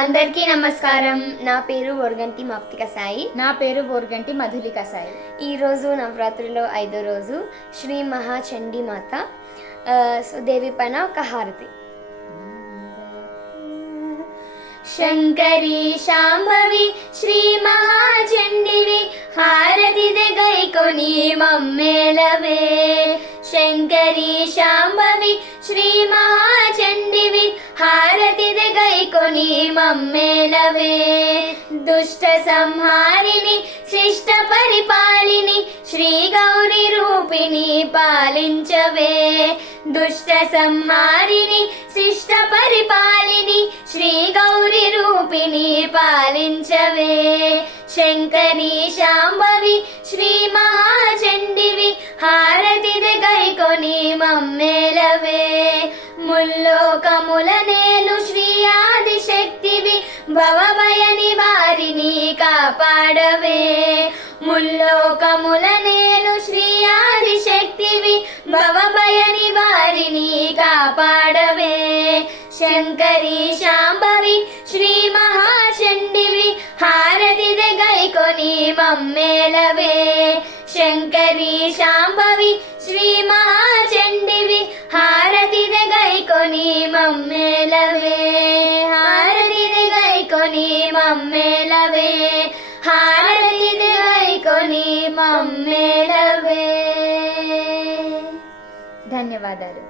అందరికీ నమస్కారం. నా పేరు ఓర్గంటి మౌక్తిక సాయి. నా పేరు ఓర్గంటి మధులిక సాయి. ఈరోజు నవరాత్రిలో 5వ రోజు శ్రీ మహాచండీ మాత. దేవి పైన ఒక హారతి. శంకరి శాంభవి శ్రీ మహాచండివి హారతిదే గైకొని మమ్మేలవే. శంకరి శాంభవి శ్రీ మహాచండివి హారతిదే గైకొని మమ్మేలవే. దుష్ట సంహారిణి శిష్ట పరిపాలిని శ్రీ గౌరీ రూపిణి పాలించవే. దుష్ట సంహారిణి శిష్ట పరిపాలిని శ్రీ గౌరీ రూపిణి పాలించవే. శంకరి శాంభవి శ్రీ మహాచండివి హారతిదే గైకొని మమ్మేలవే. ముల్లోకముల నేలు శ్రీ ఆదిశక్తివి భవభయ నివారిని కాపాడవే. ముల్లోకముల నేలు శ్రీ ఆదిశక్తివి భవభయ నివారిని కాపాడవే. శంకరి శాంభవి శ్రీ మహాచండివి హారతిదే గైకొని మమ్మేలవే. శంకరి శాంభవి శ్రీ మహాచండివి హారతిదే గైకొని మమ్మేలవే. హారతిదే గైకొని మమ్మేలవే. హారతిదే గైకొని మమ్మేలవే. ధన్యవాదాలు.